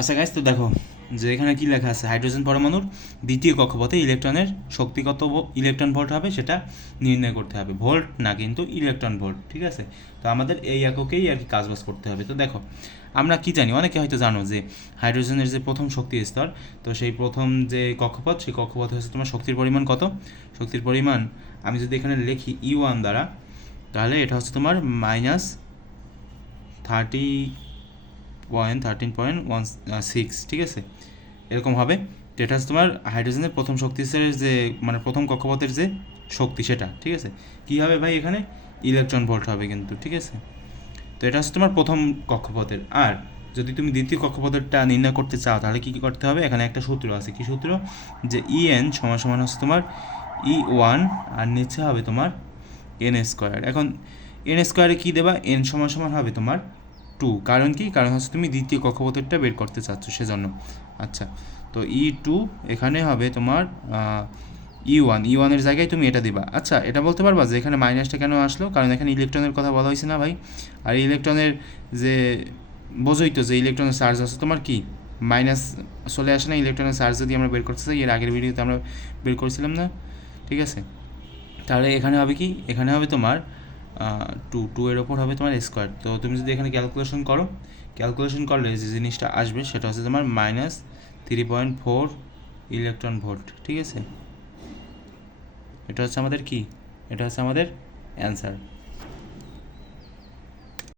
আচ্ছা গাইজ তো দেখো, যে এখানে কি লেখা আছে? হাইড্রোজেন পরমাণুর দ্বিতীয় কক্ষপথে ইলেকট্রনের শক্তি কত ইলেকট্রন ভোল্ট হবে? সেটা নির্ণয় করতে হবে। ভোল্ট না কিন্তু ইলেকট্রন ভোল্ট ঠিক আছে? তো আমাদের এই এককেই আর কি কাজবাজ করতে হবে। তো দেখো, আমরা কি জানি? অনেকে হয়তো জানো যে হাইড্রোজেনের যে প্রথম শক্তি স্তর, তো সেই প্রথম যে কক্ষপথ, সেই কক্ষপথে হচ্ছে তোমার শক্তির পরিমাণ কত? শক্তির পরিমাণ, আমি যদি এখানে লিখি ই ওয়ান দ্বারা, তাহলে এটা হচ্ছে তোমার minus thirty point thirteen point one six ঠিক আছে? এরকম হবে। তো এটা তোমার হাইড্রোজেনের প্রথম শক্তি যে মানে প্রথম কক্ষপথের যে শক্তি সেটা, ঠিক আছে? কী হবে ভাই এখানে? ইলেকট্রন ভোল্ট হবে কিন্তু, ঠিক আছে? তো এটা হচ্ছে তোমার প্রথম কক্ষপথের। আর যদি তুমি দ্বিতীয় কক্ষপথেরটা নির্ণয় করতে চাও, তাহলে কী কী করতে হবে? এখানে একটা সূত্র আছে। কী সূত্র? যে ই এন সমান সমান হচ্ছে তোমার ই ওয়ান আর নিচে হবে তোমার এন স্কোয়ার এখন এন স্কোয়ারে কী দেবা? এন সমান সমান হবে তোমার টু কারণ কি? কারণ হচ্ছে তুমি দ্বিতীয় কক্ষপথেরটা বের করতে চাচ্ছ সেজন্য। আচ্ছা তো ই টু এখানে হবে তোমার ই ওয়ান ই ওয়ানের জায়গায় তুমি এটা দিবা। আচ্ছা এটা বলতে পারবা যে এখানে মাইনাসটা কেন আসলো? কারণ এখানে ইলেকট্রনের কথা বলা হয়েছে না ভাই? আর ইলেকট্রনের যে বোঝোই তো যে ইলেকট্রনের চার্জ আছে, তোমার কি? মাইনাস চলে আসে না ইলেকট্রনের চার্জ যদি আমরা বের করতে চাই? এর আগের ভিডিওতে আমরা বের করেছিলাম না? ঠিক আছে? তাহলে এখানে হবে কি? এখানে হবে তোমার টু টু এর ওপর হবে তোমার স্কোয়ার তো তুমি যদি এখানে ক্যালকুলেশন করো ক্যালকুলেশন করলে যে জিনিসটা আসবে সেটা হচ্ছে তোমার minus three point four electron volt ঠিক আছে? এটা হচ্ছে আমাদের কি? এটা হচ্ছে আমাদের অ্যান্সার